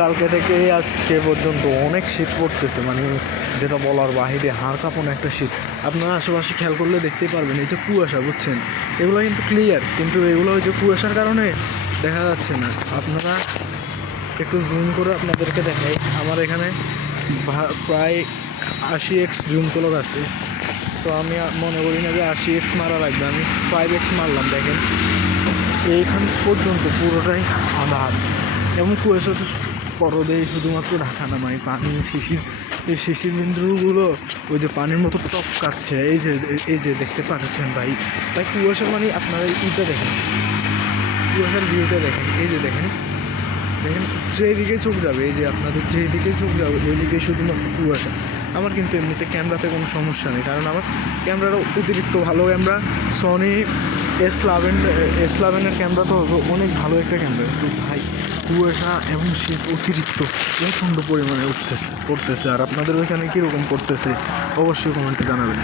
কালকে থেকে আজকে পর্যন্ত অনেক শীত পড়তেছে, মানে যেটা বলার বাহিরে, হাড় কাঁপানো একটা শীত। আপনারা আশেপাশে খেয়াল করলে দেখতেই পারবেন, এই যে কুয়াশা, বুঝছেন, এগুলো কিন্তু ক্লিয়ার, কিন্তু এগুলো ওই যে কুয়াশার কারণে দেখা যাচ্ছে না। আপনারা একটু জুম করে আপনাদেরকে দেখাই, আমার এখানে প্রায় 80x জুম ক্লক আছে। তো আমি মনে করি না যে 80x মারা লাগবে, আমি 5x মারলাম। দেখেন এইখান পর্যন্ত পুরোটাই আঁধার এবং কুয়াশা তো পরদেই শুধুমাত্র ঢাকা না, মানে পানি শিশির, এই শিশির বিন্দুগুলো ওই যে পানির মতো টপ কাটছে। এই যে দেখতে পাচ্ছেন ভাই, তাই কুয়াশার মানে আপনারা এইটা দেখেন, কুয়াশার ভিউটা দেখেন, এই যে দেখেন যেদিকে চোখ যাবে, এই যে আপনাদের যেদিকে চোখ যাবে ওইদিকে শুধুমাত্র কুয়াশা। আমার কিন্তু এমনিতে ক্যামেরাতে কোনো সমস্যা নেই, কারণ আমার ক্যামেরাটা অতিরিক্ত ভালো ক্যামেরা, সনি S11-এর ক্যামেরা তো অনেক ভালো একটা ক্যামেরা। তো ভাই কুয়াশা এবং শীত অতিরিক্ত প্রচণ্ড পরিমাণে পড়তেছে। আর আপনাদের ওইখানে কীরকম পড়তেছে অবশ্যই কমেন্টে জানাবেন।